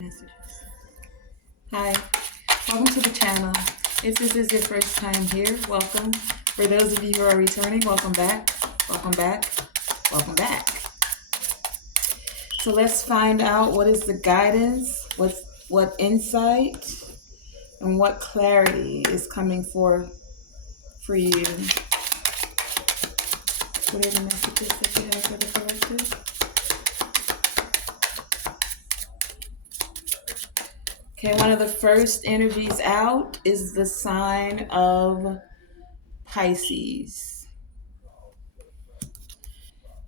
Messages. Hi, welcome to the channel. If this is your first time here, welcome. For those of you who are returning, welcome back, welcome back, welcome back. So let's find out what is the guidance, what insight, and what clarity is coming for you. What are the messages that you have for the collective? Okay, one of the first energies out is the sign of Pisces.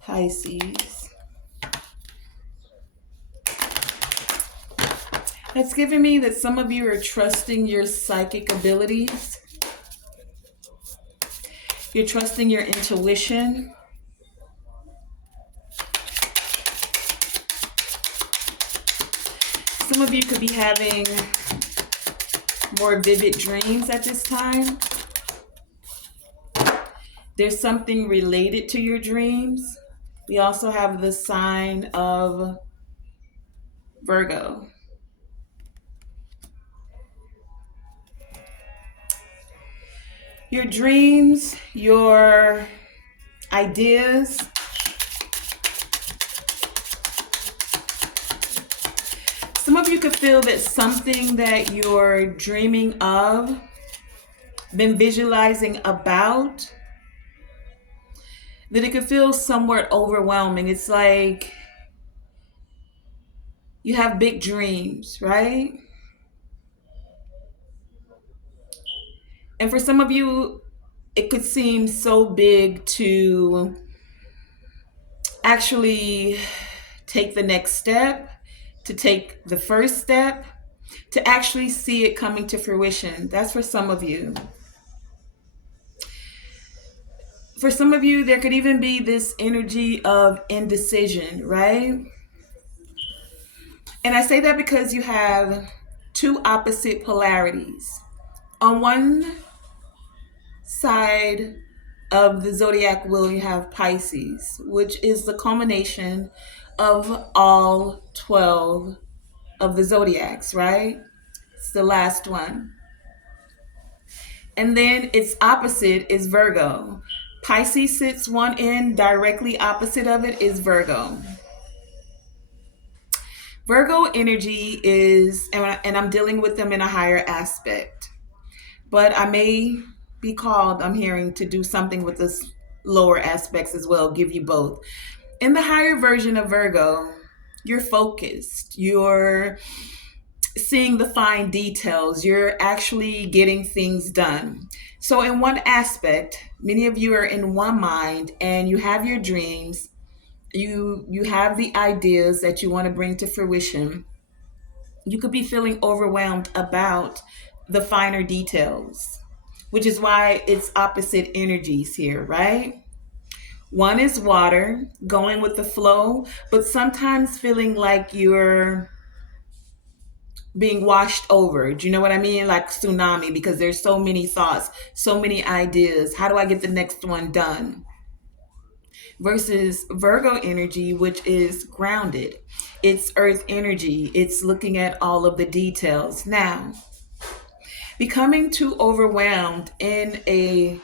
Pisces. That's giving me that some of you are trusting your psychic abilities. You're trusting your intuition. Some of you could be having more vivid dreams at this time. There's something related to your dreams. We also have the sign of Virgo. Your dreams, your ideas, some of you could feel that something that you're dreaming of, been visualizing about, that it could feel somewhat overwhelming. It's like you have big dreams, right? And for some of you, it could seem so big to actually take the next step, to take the first step, to actually see it coming to fruition. That's for some of you. For some of you, there could even be this energy of indecision, right? And I say that because you have two opposite polarities. On one side of the zodiac wheel, you have Pisces, which is the culmination of all 12 of the zodiacs, right? It's the last one. And then its opposite is Virgo. Pisces sits one end, directly opposite of it is Virgo. Virgo energy is, and I'm dealing with them in a higher aspect, but I may be called, I'm hearing, to do something with this lower aspects as well, give you both. In the higher version of Virgo, you're focused, you're seeing the fine details, you're actually getting things done. So in one aspect, many of you are in one mind and you have your dreams, you have the ideas that you want to bring to fruition. You could be feeling overwhelmed about the finer details, which is why it's opposite energies here, right? One is water, going with the flow, but sometimes feeling like you're being washed over. Do you know what I mean? Like tsunami, because there's so many thoughts, so many ideas. How do I get the next one done? Versus Virgo energy, which is grounded. It's earth energy. It's looking at all of the details. Now, becoming too overwhelmed in a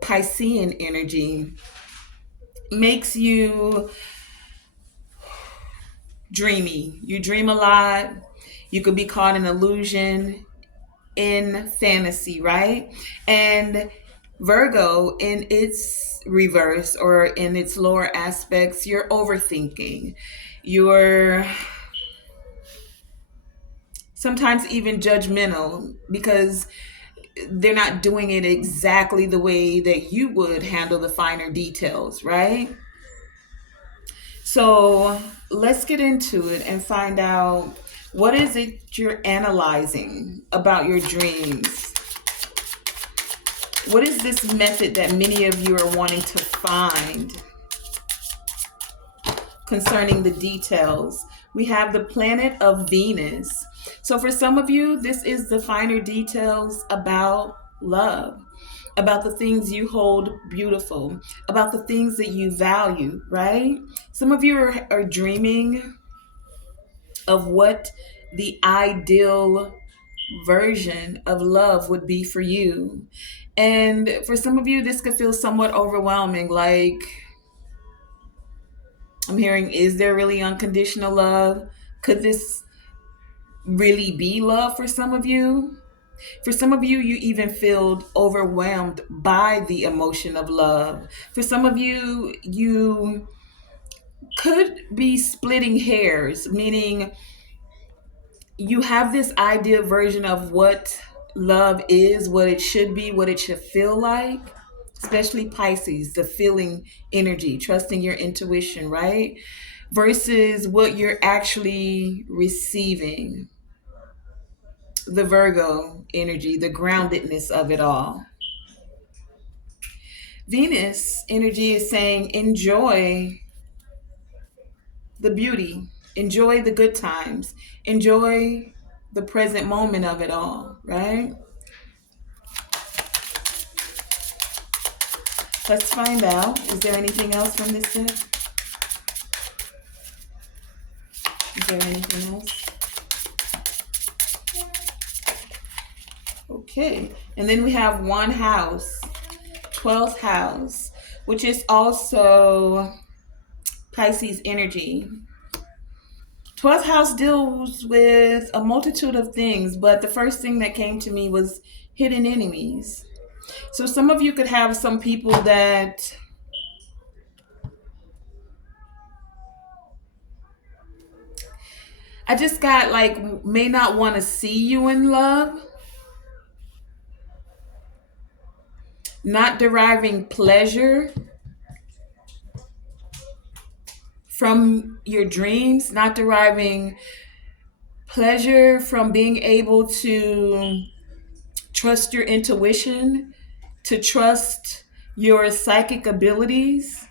Piscean energy makes you dreamy. You dream a lot. You could be caught in illusion, in fantasy, right? And Virgo, in its reverse or in its lower aspects, you're overthinking. You're sometimes even judgmental because they're not doing it exactly the way that you would handle the finer details, right? So let's get into it and find out what is it you're analyzing about your dreams. What is this method that many of you are wanting to find concerning the details? We have the planet of Venus. So for some of you, this is the finer details about love, about the things you hold beautiful, about the things that you value, right? Some of you are dreaming of what the ideal version of love would be for you. And for some of you, this could feel somewhat overwhelming. Like, I'm hearing, is there really unconditional love? Could this really be love for some of you? For some of you, you even feel overwhelmed by the emotion of love. For some of you, you could be splitting hairs, meaning you have this idea version of what love is, what it should be, what it should feel like, especially Pisces, the feeling energy, trusting your intuition, right? Versus what you're actually receiving, the Virgo energy, the groundedness of it all. Venus energy is saying enjoy the beauty, enjoy the good times, enjoy the present moment of it all, right? Let's find out. Is there anything else from this deck? Is there anything else? Okay. And then we have one house, 12th house, which is also Pisces energy. 12th house deals with a multitude of things, but the first thing that came to me was hidden enemies. So some of you could have some people that I just got like may not want to see you in love, not deriving pleasure from your dreams, not deriving pleasure from being able to trust your intuition, to trust your psychic abilities.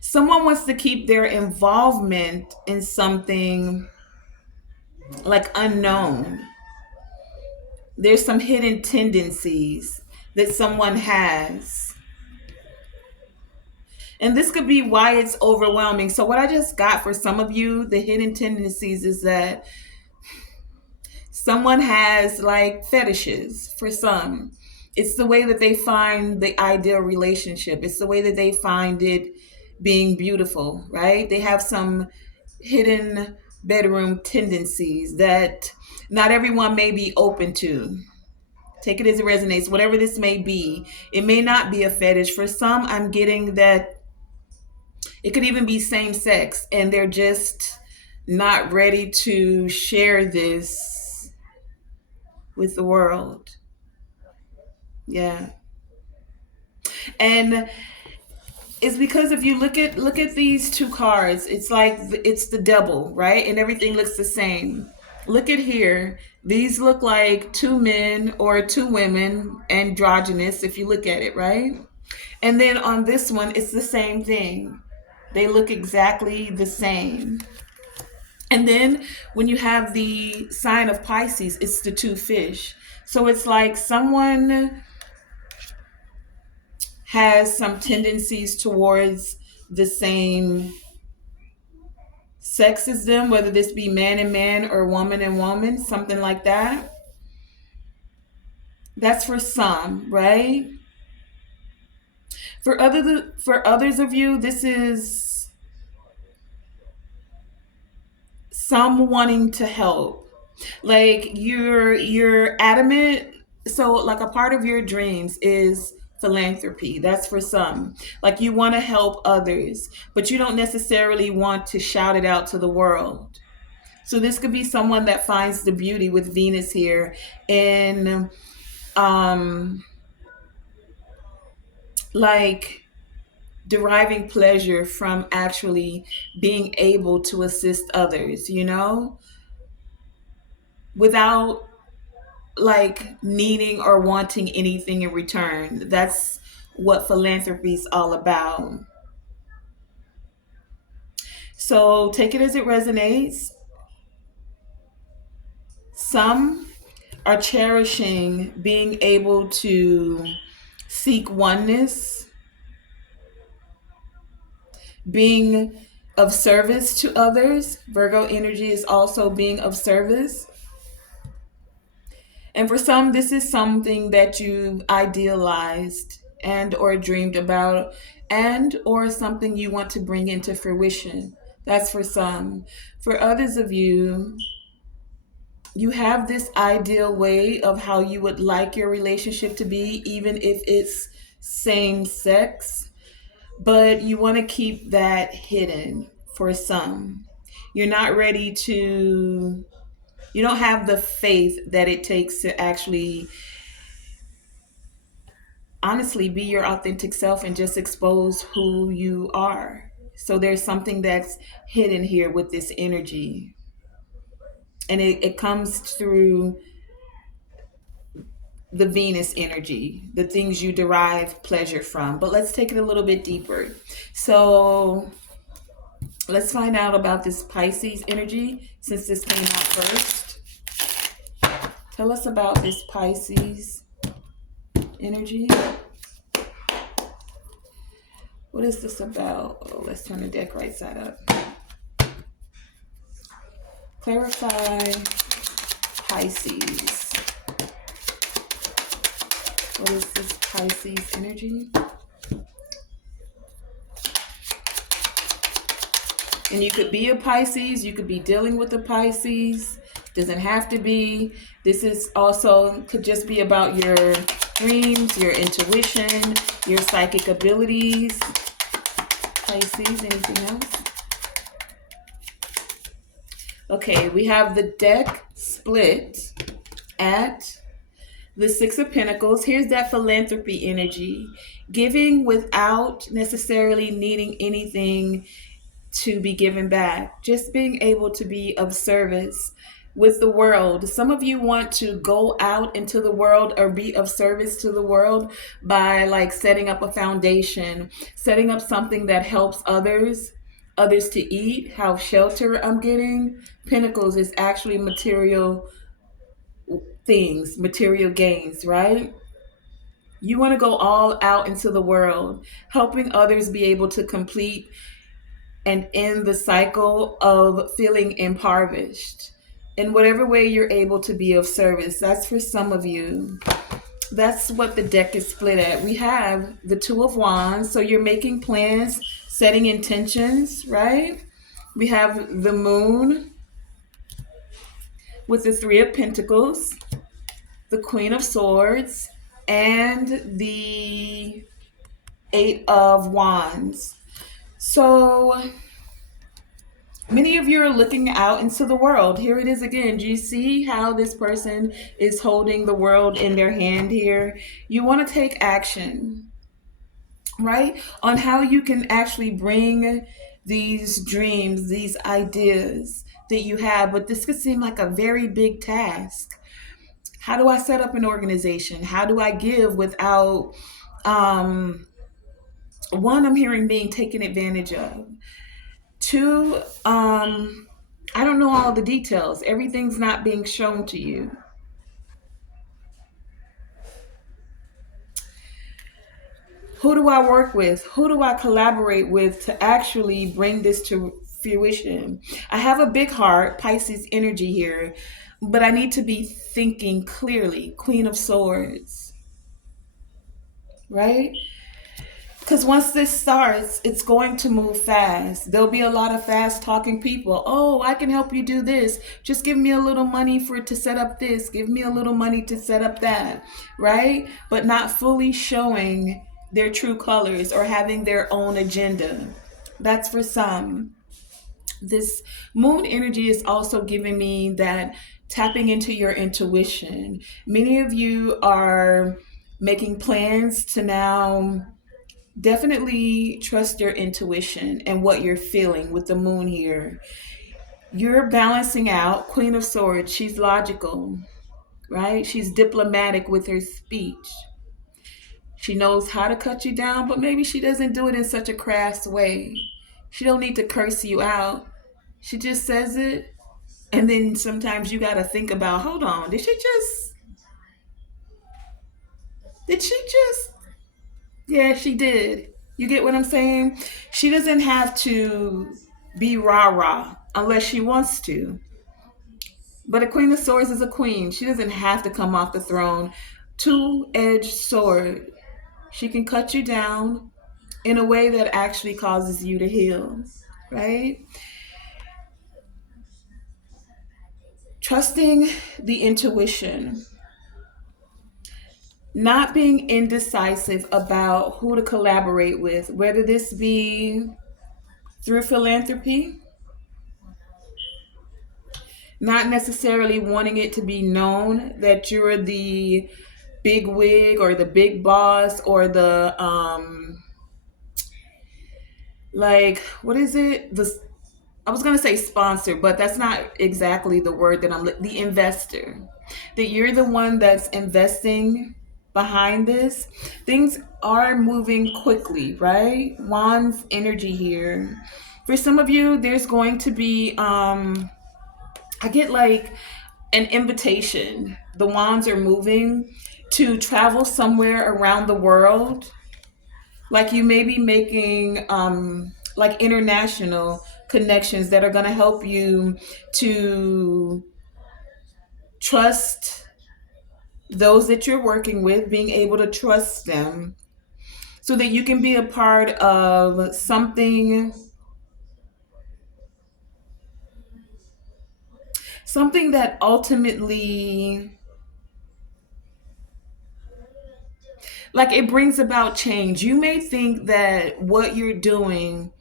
Someone wants to keep their involvement in something like unknown. There's some hidden tendencies that someone has. And this could be why it's overwhelming. So, what I just got for some of you, the hidden tendencies is that someone has like fetishes for some. It's the way that they find the ideal relationship, it's the way that they find it being beautiful, right? They have some hidden bedroom tendencies that not everyone may be open to. Take it as it resonates, whatever this may be. It may not be a fetish. For some, I'm getting that it could even be same sex, and they're just not ready to share this with the world. Yeah. And it's because if you look at these two cards, it's like it's the devil, right? And everything looks the same. Look at here. These look like two men or two women, androgynous, if you look at it, right? And then on this one, it's the same thing. They look exactly the same. And then when you have the sign of Pisces, it's the two fish. So it's like someone has some tendencies towards the same sex as them, whether this be man and man or woman and woman, something like that. That's for some, right? For others of you, this is some wanting to help. Like you're adamant. So like a part of your dreams is philanthropy. That's for some. Like you want to help others, but you don't necessarily want to shout it out to the world. So this could be someone that finds the beauty with Venus here in um like deriving pleasure from actually being able to assist others, without like needing or wanting anything in return. That's what philanthropy is all about. So take it as it resonates. Some are cherishing being able to seek oneness, being of service to others. Virgo energy is also being of service. And for some, this is something that you've idealized and or dreamed about and or something you want to bring into fruition. That's for some. For others of you, you have this ideal way of how you would like your relationship to be, even if it's same sex, but you want to keep that hidden for some. You're not ready to, you don't have the faith that it takes to actually honestly be your authentic self and just expose who you are. So there's something that's hidden here with this energy. And it comes through the Venus energy, the things you derive pleasure from. But let's take it a little bit deeper. So let's find out about this Pisces energy since this came out first. Tell us about this Pisces energy. What is this about? Oh, let's turn the deck right side up. Clarify Pisces. What is this Pisces energy? And you could be a Pisces, you could be dealing with a Pisces. Doesn't have to be. This is also could just be about your dreams, your intuition, your psychic abilities. Pisces, anything else? Okay, we have the deck split at the Six of Pentacles. Here's that philanthropy energy, giving without necessarily needing anything to be given back, just being able to be of service with the world. Some of you want to go out into the world or be of service to the world by like setting up a foundation, setting up something that helps others to eat, have shelter. I'm getting Pentacles is actually material things, material gains, right? You want to go all out into the world, helping others be able to complete and end the cycle of feeling impoverished in whatever way you're able to be of service. That's for some of you. That's what the deck is split at. We have the Two of Wands, so you're making plans, setting intentions, right? We have the Moon with the Three of Pentacles, the Queen of Swords, and the Eight of Wands. So many of you are looking out into the world. Here it is again. Do you see how this person is holding the world in their hand here? You want to take action, right? On how you can actually bring these dreams, these ideas that you have. But this could seem like a very big task. How do I set up an organization? How do I give without, one, I'm hearing being taken advantage of. Two, I don't know all the details. Everything's not being shown to you. Who do I work with? Who do I collaborate with to actually bring this to fruition? I have a big heart, Pisces energy here, but I need to be thinking clearly. Queen of Swords, right? Because once this starts, it's going to move fast. There'll be a lot of fast talking people. Oh, I can help you do this. Just give me a little money for to set up this. Give me a little money to set up that, right? But not fully showing their true colors or having their own agenda. That's for some. This moon energy is also giving me that tapping into your intuition. Many of you are making plans to now definitely trust your intuition and what you're feeling with the moon here. You're balancing out Queen of Swords. She's logical, right? She's diplomatic with her speech. She knows how to cut you down, but maybe she doesn't do it in such a crass way. She don't need to curse you out. She just says it, and then sometimes you got to think about, hold on, did she just yeah, she did. You get what I'm saying? She doesn't have to be rah rah unless she wants to. But a Queen of Swords is a queen. She doesn't have to come off the throne. Two-edged sword. She can cut you down in a way that actually causes you to heal, right? Trusting the intuition, not being indecisive about who to collaborate with, whether this be through philanthropy, not necessarily wanting it to be known that you're the big wig or the big boss or the like what is it, the I was going to say sponsor, but that's not exactly the word that the investor, that you're the one that's investing behind this. Things are moving quickly, right? Wands energy here. For some of you, there's going to be, I get like an invitation. The wands are moving to travel somewhere around the world. Like you may be making like international connections that are going to help you to trust those that you're working with, being able to trust them so that you can be a part of something that ultimately, like, it brings about change. You may think that what you're doing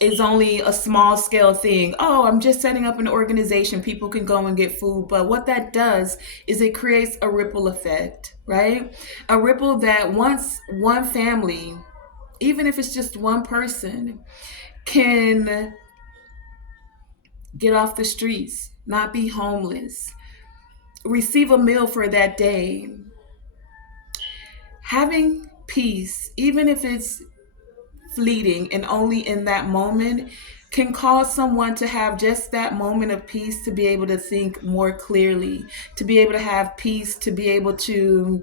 is only a small scale thing. Oh, I'm just setting up an organization. People can go and get food. But what that does is it creates a ripple effect, right? A ripple that once one family, even if it's just one person, can get off the streets, not be homeless, receive a meal for that day, having peace, even if it's fleeting and only in that moment, can cause someone to have just that moment of peace, to be able to think more clearly, to be able to have peace, to be able to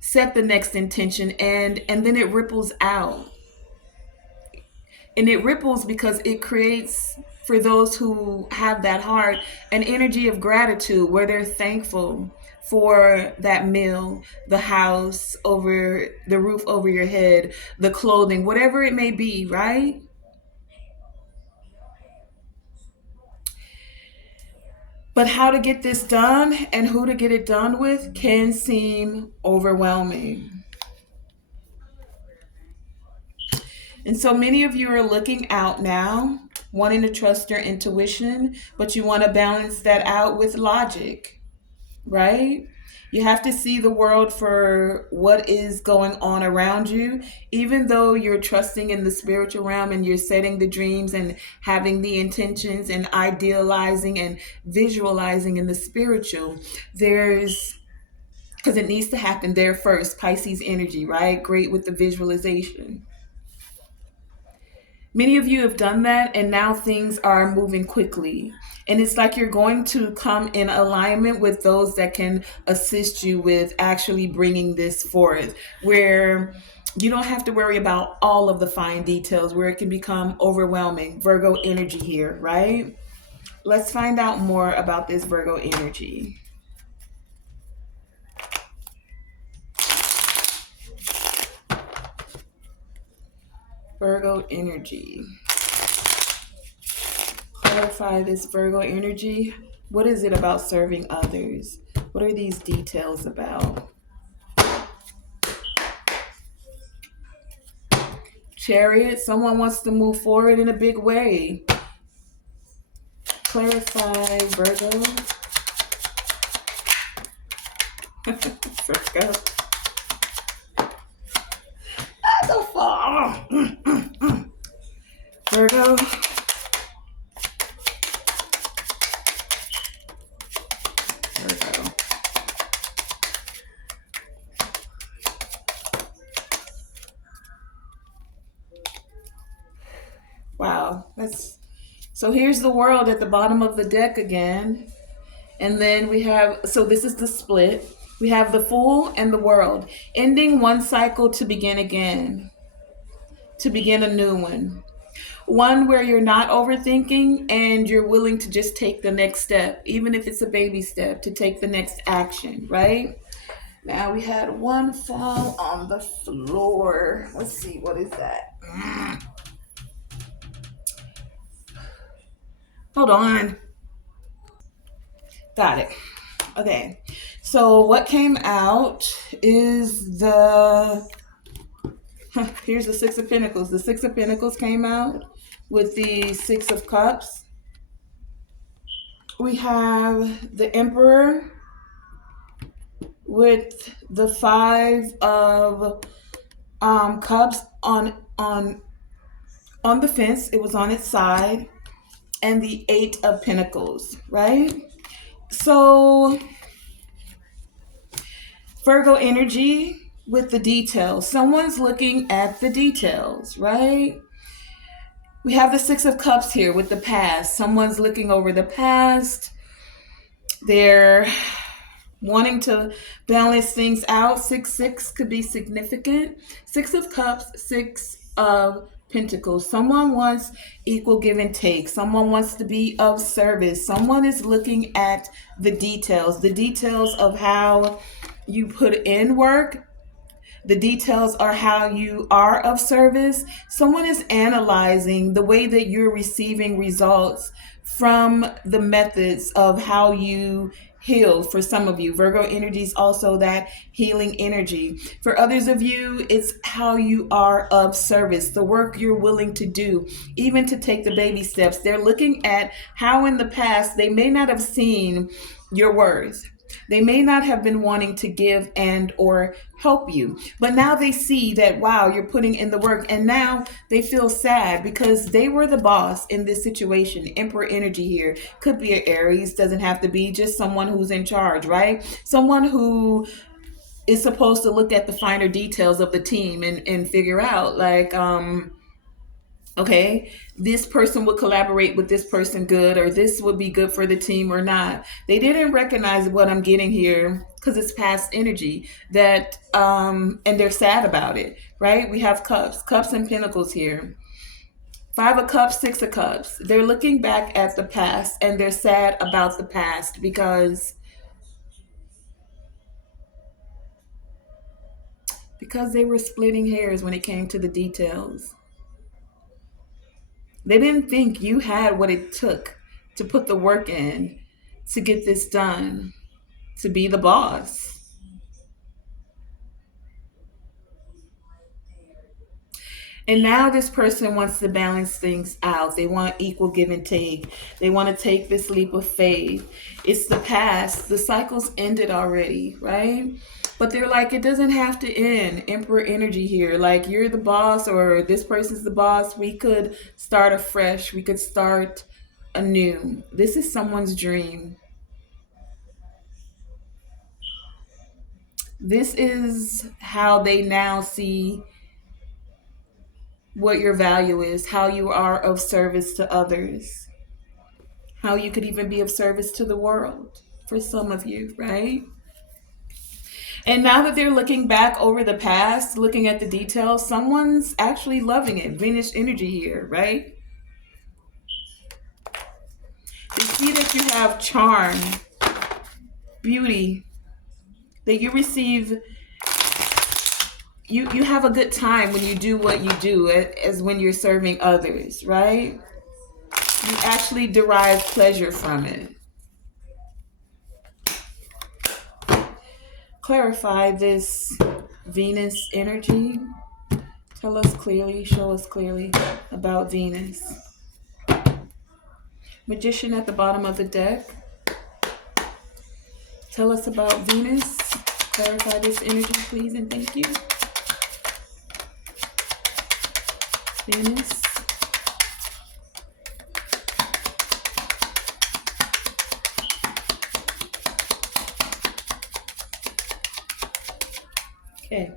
set the next intention, and then it ripples out. And it ripples because it creates, for those who have that heart, an energy of gratitude where they're thankful for that meal, the house over the roof over your head, the clothing, whatever it may be, right? But how to get this done and who to get it done with can seem overwhelming. And so many of you are looking out now, wanting to trust your intuition, but you want to balance that out with logic, right? You have to see the world for what is going on around you, even though you're trusting in the spiritual realm and you're setting the dreams and having the intentions and idealizing and visualizing in the spiritual. There's, because it needs to happen there first. Pisces energy, right? Great with the visualization. Many of you have done that, and now things are moving quickly. And it's like you're going to come in alignment with those that can assist you with actually bringing this forth, where you don't have to worry about all of the fine details, where it can become overwhelming. Virgo energy here, right? Let's find out more about this Virgo energy. Virgo energy. Clarify this Virgo energy. What is it about serving others? What are these details about? Chariot, someone wants to move forward in a big way. Clarify Virgo. Virgo. The fall. Virgo. Virgo. Wow, that's so. Here's the world at the bottom of the deck again, and then we have. So this is the split. We have the Fool and the World, ending one cycle to begin again, to begin a new one. One where you're not overthinking and you're willing to just take the next step, even if it's a baby step, to take the next action, right? Now we had one fall on the floor. Let's see, what is that? Hold on. Got it. Okay. So what came out is here's the Six of Pentacles. The Six of Pentacles came out with the Six of Cups. We have the Emperor with the Five of Cups on the fence. It was on its side, and the Eight of Pentacles, right? So Virgo energy with the details. Someone's looking at the details, right? We have the Six of Cups here with the past. Someone's looking over the past. They're wanting to balance things out. 6 could be significant. Six of Cups, Six of Pentacles. Someone wants equal give and take. Someone wants to be of service. Someone is looking at the details of how you put in work. The details are how you are of service. Someone is analyzing the way that you're receiving results from the methods of how you heal. For some of you, Virgo energy is also that healing energy. For others of you, it's how you are of service, the work you're willing to do, even to take the baby steps. They're looking at how in the past they may not have seen your worth. They may not have been wanting to give and or help you, but now they see that, wow, you're putting in the work, and now they feel sad because they were the boss in this situation. Emperor energy here could be an Aries, doesn't have to be, just someone who's in charge, right? Someone who is supposed to look at the finer details of the team and figure out like, okay, this person would collaborate with this person good, or this would be good for the team or not. They didn't recognize what I'm getting here because it's past energy that and they're sad about it, right? We have cups and pentacles here. Five of Cups, Six of Cups. They're looking back at the past and they're sad about the past because they were splitting hairs when it came to the details. They didn't think you had what it took to put the work in to get this done, to be the boss. And now this person wants to balance things out. They want equal give and take. They want to take this leap of faith. It's the past. The cycle's ended already, right? But they're like, it doesn't have to end. Emperor energy here. Like, you're the boss or this person's the boss. We could start afresh. We could start anew. This is someone's dream. This is how they now see what your value is, how you are of service to others, how you could even be of service to the world for some of you, right? And now that they're looking back over the past, looking at the details, someone's actually loving it. Venus energy here, right? They see that you have charm, beauty, that you receive. You have a good time when you do what you do, as when you're serving others, right? You actually derive pleasure from it. Clarify this Venus energy. Tell us clearly, show us clearly about Venus. Magician at the bottom of the deck. Tell us about Venus. Clarify this energy, please, and thank you. Venus. Okay.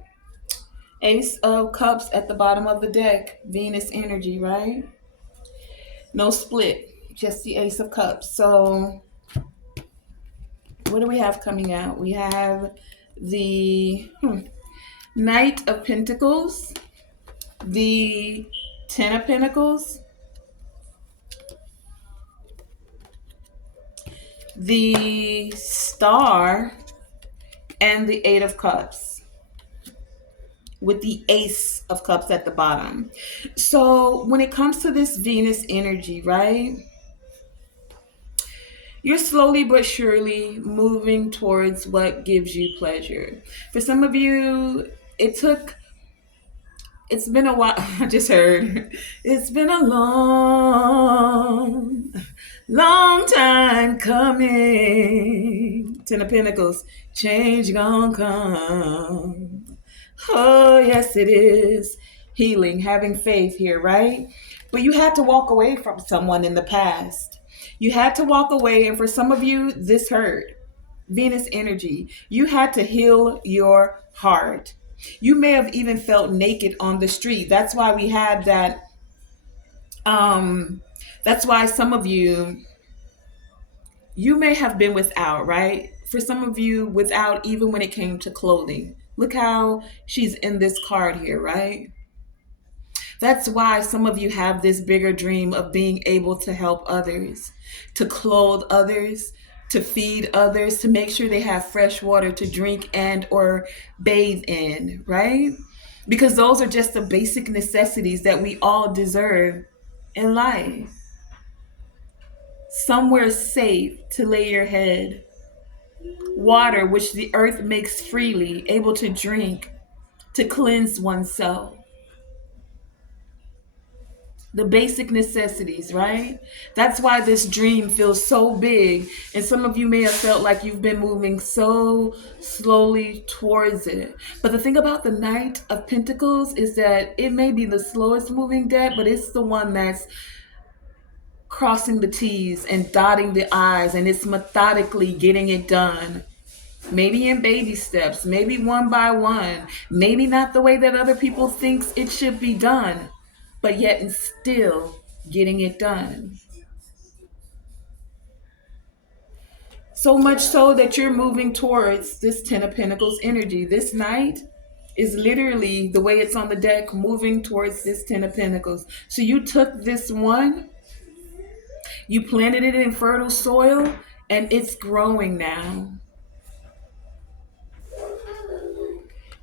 Ace of Cups at the bottom of the deck. Venus energy, right? No split. Just the Ace of Cups. So what do we have coming out? We have the Knight of Pentacles, the Ten of Pentacles, the Star, and the Eight of Cups, with the Ace of Cups at the bottom. So when it comes to this Venus energy, right? You're slowly but surely moving towards what gives you pleasure. For some of you, it's been a while. I just heard it's been a long time coming. Ten of Pentacles, change gonna come. Oh, yes, it is. Healing, having faith here, right? But you had to walk away from someone in the past. You had to walk away, and for some of you, this hurt. Venus energy. You had to heal your heart. You may have even felt naked on the street. That's why we had that. Um, that's why some of you may have been without, right? For some of you, without even when it came to clothing. Look how she's in this card here, right? That's why some of you have this bigger dream of being able to help others, to clothe others, to feed others, to make sure they have fresh water to drink and or bathe in, right? Because those are just the basic necessities that we all deserve in life. Somewhere safe to lay your head, water which the earth makes freely, able to drink, to cleanse oneself. The basic necessities, right? That's why this dream feels so big. And some of you may have felt like you've been moving so slowly towards it. But the thing about the Knight of Pentacles is that it may be the slowest moving deck, but it's the one that's crossing the T's and dotting the I's, and it's methodically getting it done. Maybe in baby steps, maybe one by one, maybe not the way that other people thinks it should be done, but yet and still getting it done. So much so that you're moving towards this Ten of Pentacles energy. This Knight is literally, the way it's on the deck, moving towards this Ten of Pentacles. So you took this one, you planted it in fertile soil, and it's growing now.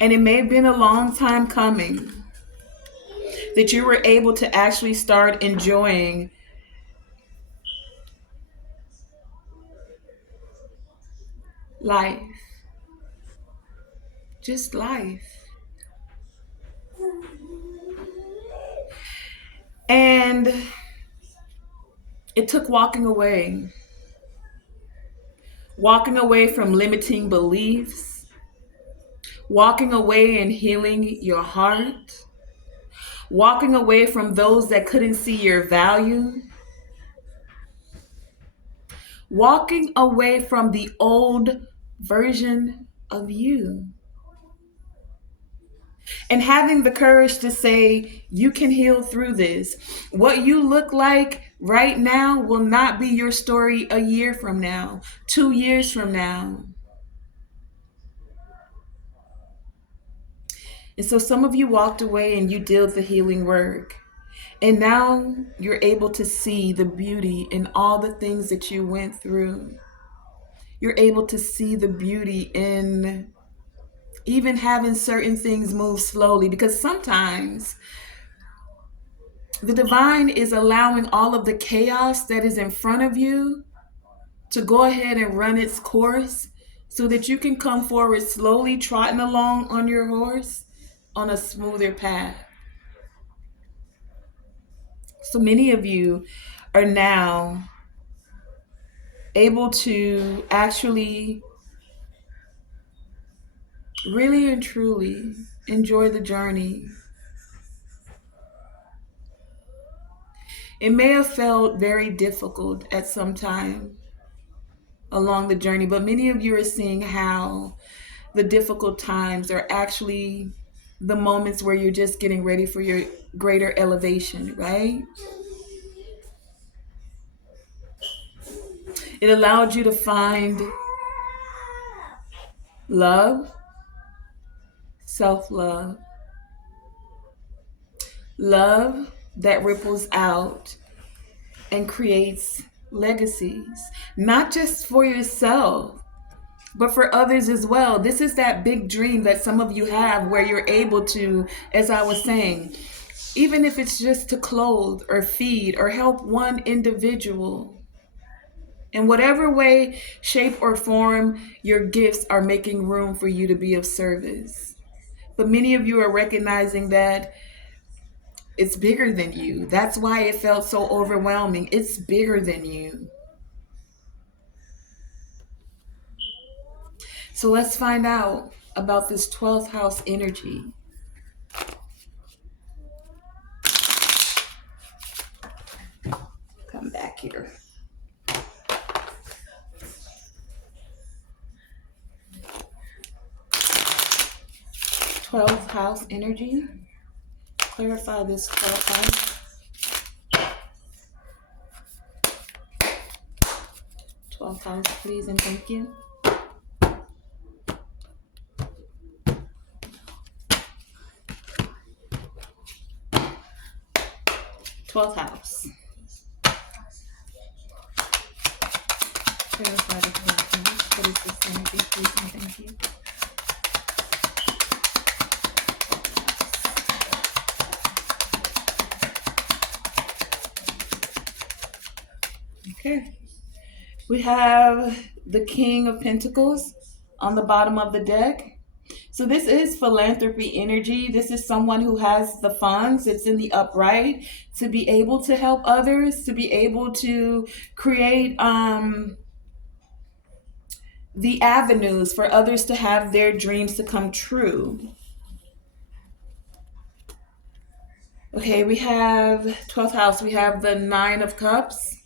And it may have been a long time coming that you were able to actually start enjoying life. Just life. And it took walking away from limiting beliefs, walking away and healing your heart, walking away from those that couldn't see your value, walking away from the old version of you, and having the courage to say, you can heal through this. What you look like right now will not be your story a year from now, 2 years from now. And so some of you walked away and you did the healing work. And now you're able to see the beauty in all the things that you went through. You're able to see the beauty in even having certain things move slowly, because sometimes the divine is allowing all of the chaos that is in front of you to go ahead and run its course so that you can come forward slowly, trotting along on your horse on a smoother path. So many of you are now able to actually really and truly enjoy the journey. It may have felt very difficult at some time along the journey, but many of you are seeing how the difficult times are actually the moments where you're just getting ready for your greater elevation, right? It allowed you to find love, self-love, love that ripples out and creates legacies, not just for yourself, but for others as well. This is that big dream that some of you have where you're able to, as I was saying, even if it's just to clothe or feed or help one individual. In whatever way, shape, or form, your gifts are making room for you to be of service. But many of you are recognizing that it's bigger than you. That's why it felt so overwhelming. It's bigger than you. So let's find out about this 12th house energy. Come back here. 12th house energy. Clarify this 12th house. 12th house, please, and thank you. 12th house. Clarify the 12th house. What is this energy, please, and thank you. Okay. We have the King of Pentacles on the bottom of the deck. So this is philanthropy energy. This is someone who has the funds. It's in the upright to be able to help others, to be able to create the avenues for others to have their dreams to come true. Okay, we have 12th house. We have the 9 of Cups,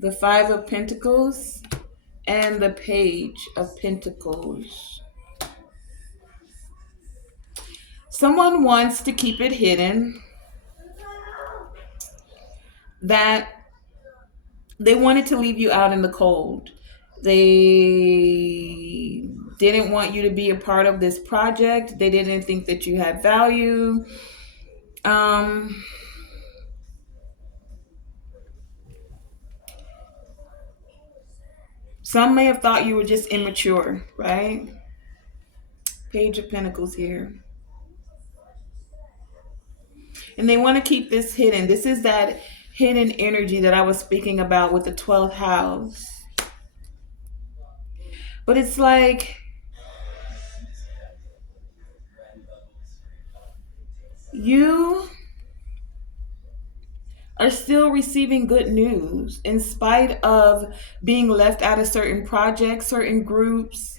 the 5 of Pentacles, and the Page of Pentacles. Someone wants to keep it hidden, that they wanted to leave you out in the cold. They didn't want you to be a part of this project. They didn't think that you had value. Some may have thought you were just immature, right? Page of Pentacles here. And they want to keep this hidden. This is that hidden energy that I was speaking about with the 12th house. But it's like you are still receiving good news in spite of being left out of certain projects, certain groups,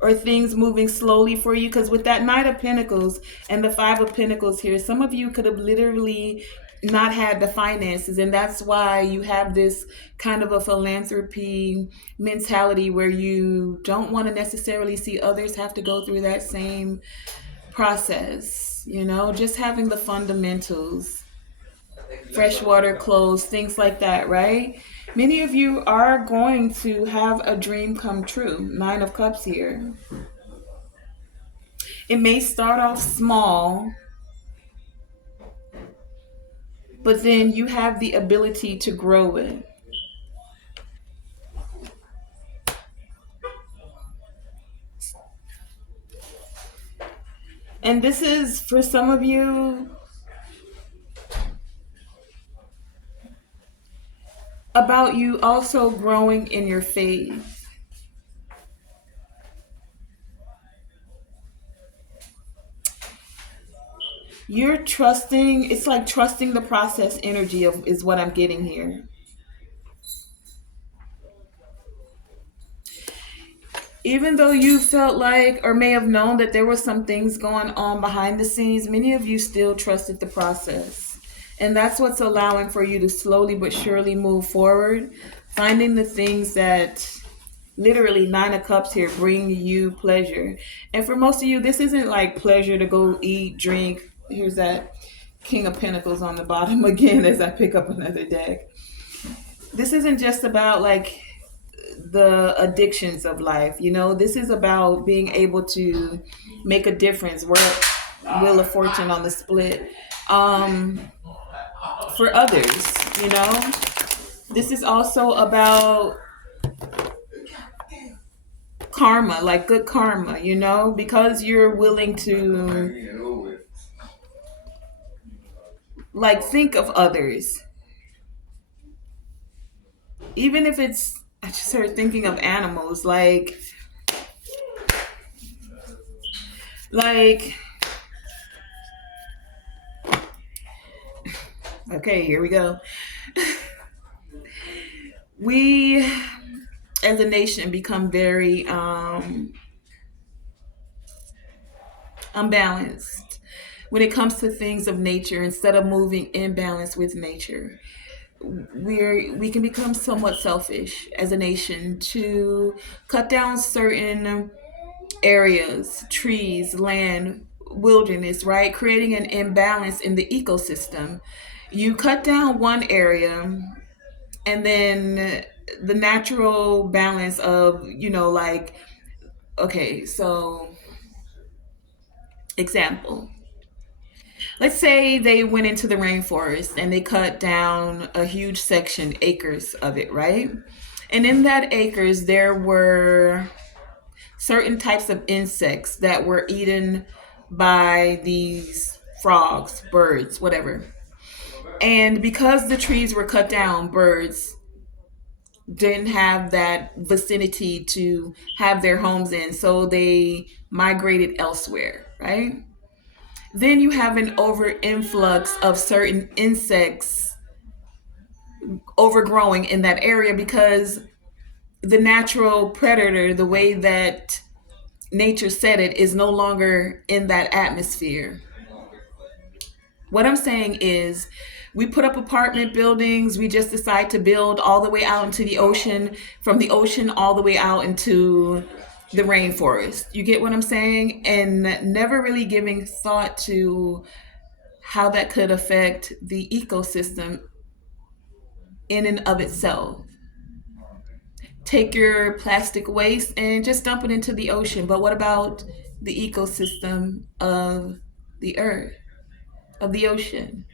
or things moving slowly for you. Because with that Knight of Pentacles and the 5 of Pentacles here, some of you could have literally not had the finances, and that's why you have this kind of a philanthropy mentality where you don't want to necessarily see others have to go through that same process. You know, just having the fundamentals, fresh water, clothes, things like that, right? Many of you are going to have a dream come true. 9 of Cups here. It may start off small, but then you have the ability to grow it. And this is, for some of you, about you also growing in your faith. You're trusting, it's like trusting the process energy of is what I'm getting here. Even though you felt like or may have known that there were some things going on behind the scenes, many of you still trusted the process. And that's what's allowing for you to slowly but surely move forward, finding the things that literally 9 of Cups here bring you pleasure. And for most of you, this isn't like pleasure to go eat, drink. Here's that King of Pentacles on the bottom again as I pick up another deck. This isn't just about like the addictions of life, you know. This is about being able to make a difference. We're Wheel of Fortune on the split for others, you know. This is also about karma, like good karma, because you're willing to like think of others, even if it's. I just started thinking of animals, like okay, here we go. We as a nation become very unbalanced when it comes to things of nature. Instead of moving in balance with nature, we can become somewhat selfish as a nation to cut down certain areas, trees, land, wilderness, right? Creating an imbalance in the ecosystem. You cut down one area, and then the natural balance of, like, okay, so example. Let's say they went into the rainforest and they cut down a huge section, acres of it, right? And in that acres, there were certain types of insects that were eaten by these frogs, birds, whatever. And because the trees were cut down, birds didn't have that vicinity to have their homes in, so they migrated elsewhere, right? Then you have an over influx of certain insects overgrowing in that area because the natural predator, the way that nature said it, is no longer in that atmosphere. What I'm saying is, we put up apartment buildings, we just decide to build all the way out into the ocean, from the ocean all the way out into the rainforest. You get what I'm saying? And never really giving thought to how that could affect the ecosystem in and of itself. Take your plastic waste and just dump it into the ocean. But what about the ecosystem of the earth, of the ocean?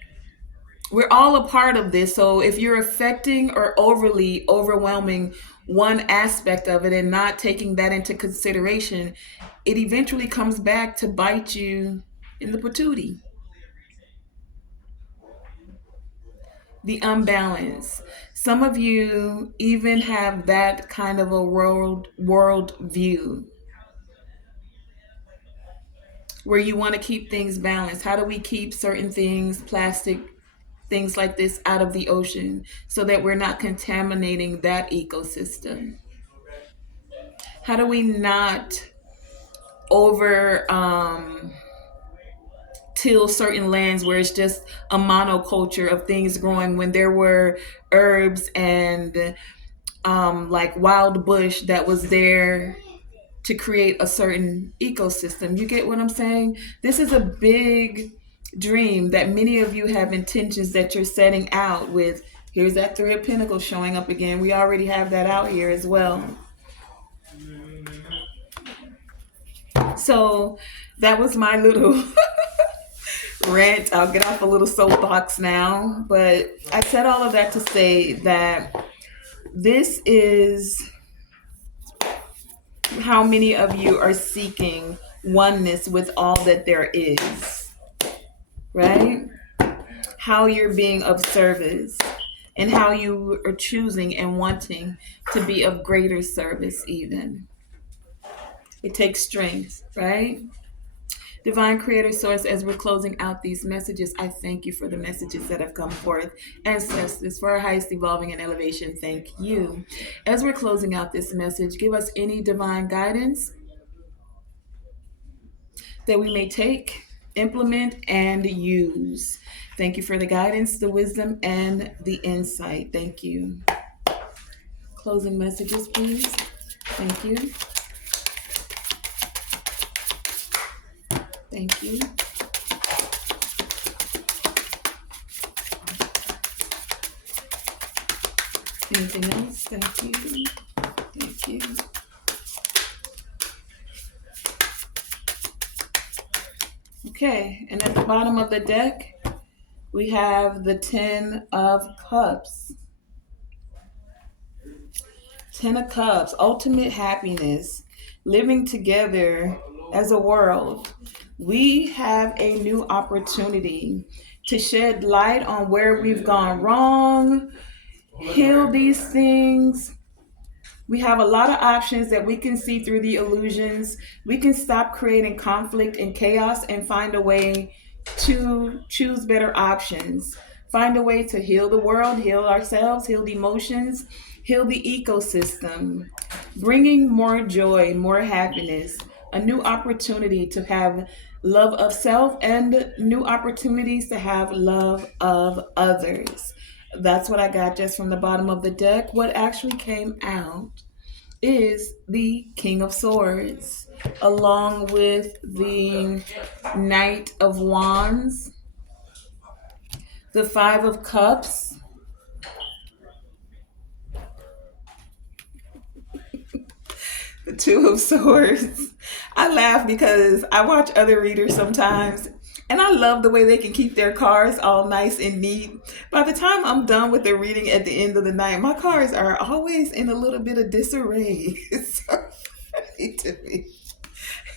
We're all a part of this. So if you're affecting or overly overwhelming one aspect of it and not taking that into consideration, it eventually comes back to bite you in the patootie. The unbalance. Some of you even have that kind of a world view where you want to keep things balanced. How do we keep certain things, plastic, things like this, out of the ocean so that we're not contaminating that ecosystem? How do we not over till certain lands where it's just a monoculture of things growing when there were herbs and like wild bush that was there to create a certain ecosystem? You get what I'm saying? This is a big dream that many of you have intentions that you're setting out with. Here's that Three of Pentacles showing up again. We already have that out here as well. So that was my little rant. I'll get off a little soapbox now. But I said all of that to say that this is how many of you are seeking oneness with all that there is, right? How you're being of service and how you are choosing and wanting to be of greater service even. It takes strength, right? Divine Creator Source, as we're closing out these messages, I thank you for the messages that have come forth. Ancestors, for our highest evolving and elevation, thank you. As we're closing out this message, give us any divine guidance that we may take, implement, and use. Thank you for the guidance, the wisdom, and the insight. Thank you. Closing messages, please. Thank you. Thank you. Anything else? Thank you. Thank you. Okay, and at the bottom of the deck, we have the Ten of Cups. Ten of Cups, ultimate happiness, living together as a world. We have a new opportunity to shed light on where we've gone wrong, heal these things. We have a lot of options that we can see through the illusions. We can stop creating conflict and chaos and find a way to choose better options. Find a way to heal the world, heal ourselves, heal the emotions, heal the ecosystem, bringing more joy, more happiness, a new opportunity to have love of self and new opportunities to have love of others. That's what I got just from the bottom of the deck. What actually came out is the King of Swords, along with the Knight of Wands, the Five of Cups, the Two of Swords. I laugh because I watch other readers sometimes and I love the way they can keep their cards all nice and neat. By the time I'm done with the reading at the end of the night, my cards are always in a little bit of disarray. It's so funny to me.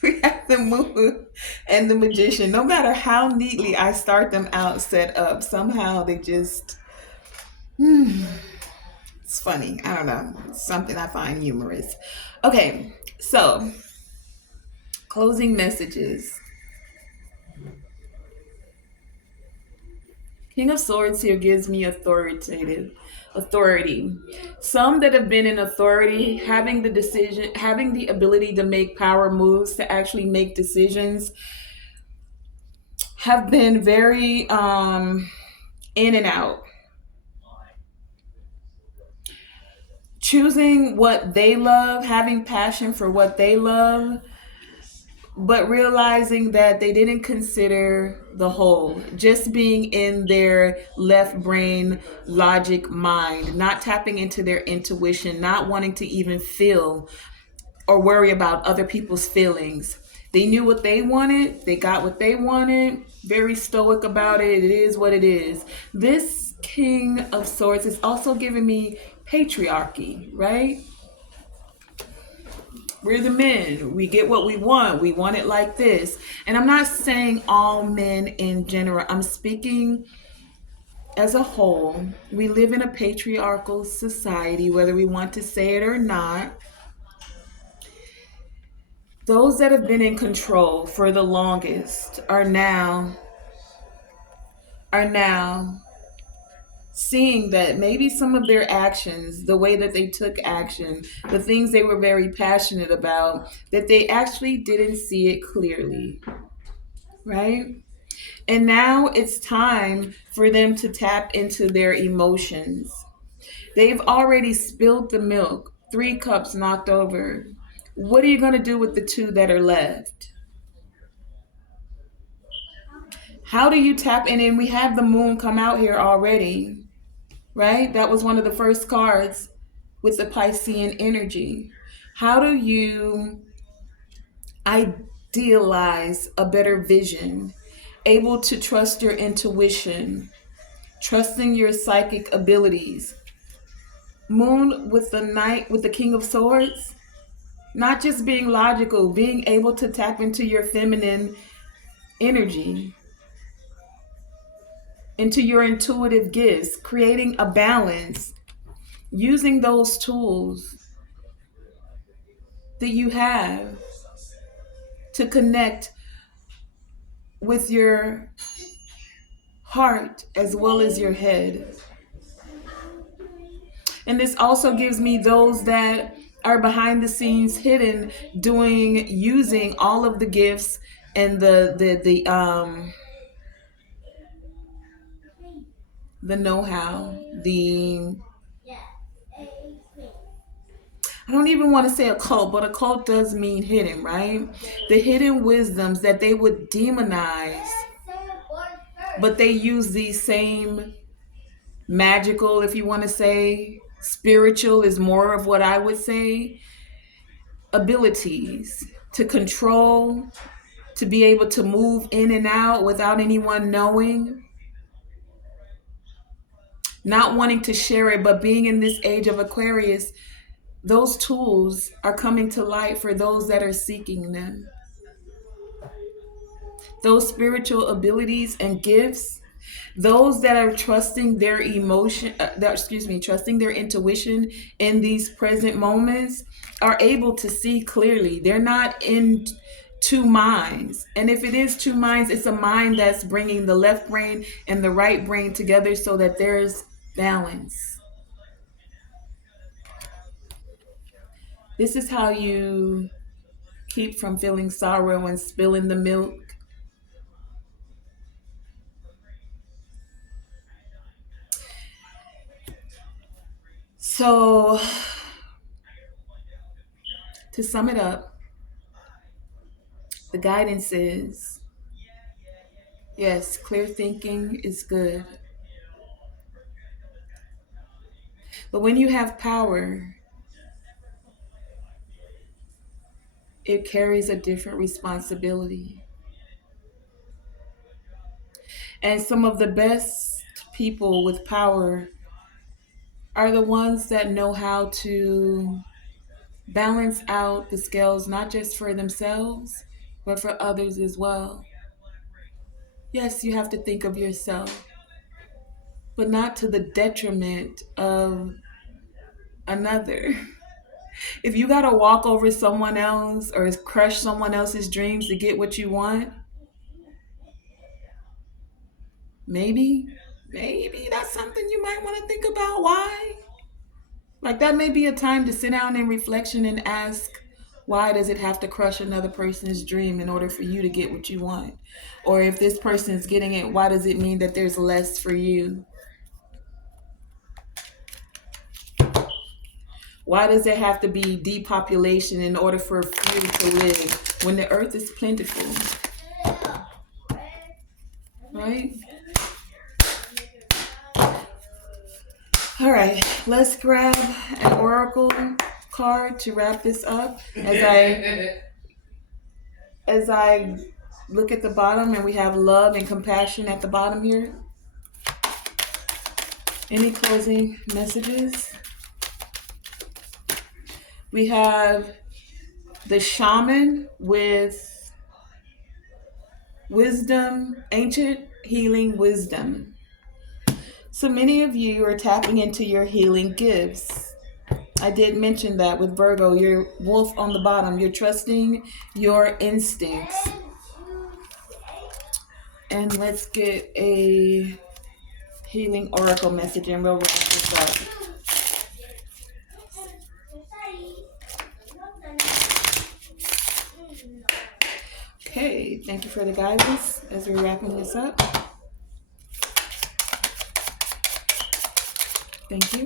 We have the Moon and the Magician. No matter how neatly I start them out set up, somehow they just, it's funny. I don't know. It's something I find humorous. Okay, so closing messages. King of Swords here gives me authority. Some that have been in authority, having the ability to make power moves, to actually make decisions, have been very in and out. Choosing what they love, having passion for what they love, but realizing that they didn't consider the whole, just being in their left brain logic mind, not tapping into their intuition, not wanting to even feel or worry about other people's feelings. They knew what they wanted, they got what they wanted, very stoic about it. It is what it is. This King of Swords is also giving me patriarchy, right? We're the men. We get what we want. We want it like this. And I'm not saying all men in general. I'm speaking as a whole. We live in a patriarchal society, whether we want to say it or not. Those that have been in control for the longest are now seeing that maybe some of their actions, the way that they took action, the things they were very passionate about, that they actually didn't see it clearly, right? And now it's time for them to tap into their emotions. They've already spilled the milk, 3 cups knocked over. What are you going to do with the 2 that are left? How do you tap in? And we have the moon come out here already, right? That was one of the first cards with the Piscean energy. How do you idealize a better vision? Able to trust your intuition, trusting your psychic abilities. Moon with the King of Swords, not just being logical, being able to tap into your feminine energy, into your intuitive gifts, creating a balance, using those tools that you have to connect with your heart as well as your head. And this also gives me those that are behind the scenes hidden, using all of the gifts and the know-how, the, I don't even want to say occult, but occult does mean hidden, right? The hidden wisdoms that they would demonize, but they use these same magical, if you want to say, spiritual is more of what I would say, abilities to control, to be able to move in and out without anyone knowing, not wanting to share it, but being in this age of Aquarius, those tools are coming to light for those that are seeking them. Those spiritual abilities and gifts, those that are trusting their trusting their intuition in these present moments are able to see clearly. They're not in two minds. And if it is two minds, it's a mind that's bringing the left brain and the right brain together so that there's balance. This is how you keep from feeling sorrow and spilling the milk. So, to sum it up, the guidance is yes, clear thinking is good. But when you have power, it carries a different responsibility. And some of the best people with power are the ones that know how to balance out the scales, not just for themselves, but for others as well. Yes, you have to think of yourself, but not to the detriment of another. If you got to walk over someone else or crush someone else's dreams to get what you want, maybe, maybe that's something you might want to think about. Why? Like that may be a time to sit down in reflection and ask, why does it have to crush another person's dream in order for you to get what you want? Or if this person is getting it, why does it mean that there's less for you? Why does there have to be depopulation in order for few to live when the earth is plentiful? Right? All right, let's grab an oracle card to wrap this up as I look at the bottom and we have love and compassion at the bottom here. Any closing messages? We have the shaman with wisdom, ancient healing wisdom. So many of you are tapping into your healing gifts. I did mention that with Virgo, your wolf on the bottom. You're trusting your instincts. And let's get a healing oracle message and we'll wrap this up. Okay, thank you for the guidance as we're wrapping this up. Thank you.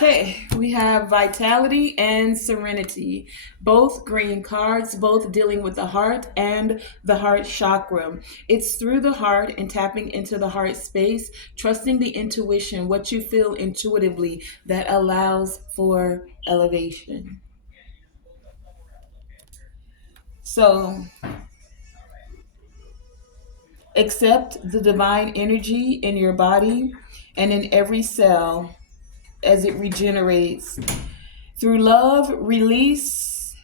Okay, we have vitality and serenity, both green cards, both dealing with the heart and the heart chakra. It's through the heart and tapping into the heart space, trusting the intuition, what you feel intuitively, that allows for elevation. So, accept the divine energy in your body and in every cell as it regenerates. Through love, release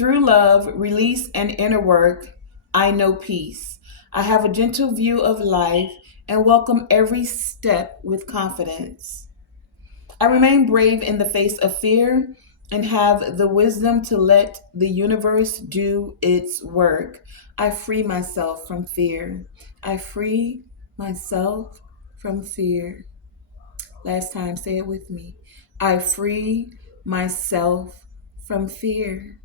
and inner work, I know peace. I have a gentle view of life and welcome every step with confidence. I remain brave in the face of fear and have the wisdom to let the universe do its work. I free myself from fear. I free myself from fear. Last time, say it with me. I free myself from fear.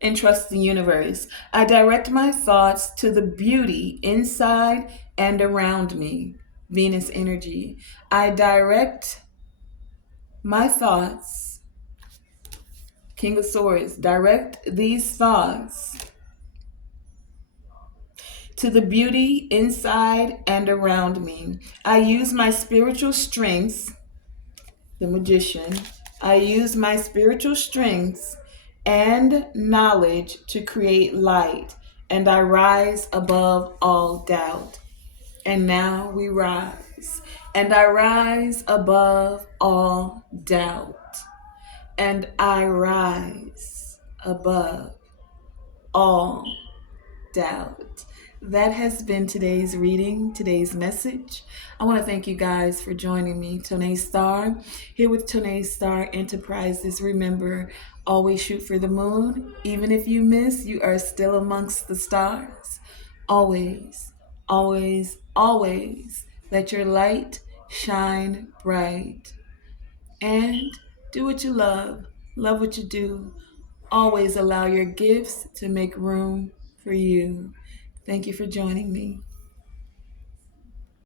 And trust the universe. I direct my thoughts to the beauty inside and around me. Venus energy. I direct my thoughts, King of Swords, direct these thoughts to the beauty inside and around me. I use my spiritual strengths, the Magician. I use my spiritual strengths and knowledge to create light, and I rise above all doubt. And now we rise. And I rise above all doubt. And I rise above all doubt. That has been today's reading, today's message. I want to thank you guys for joining me, Tonae Star, here with Tonae Star Enterprises. Remember, always shoot for the moon. Even if you miss, you are still amongst the stars. Always, always, always let your light shine bright. And do what you love what you do. Always allow your gifts to make room for you. Thank you for joining me.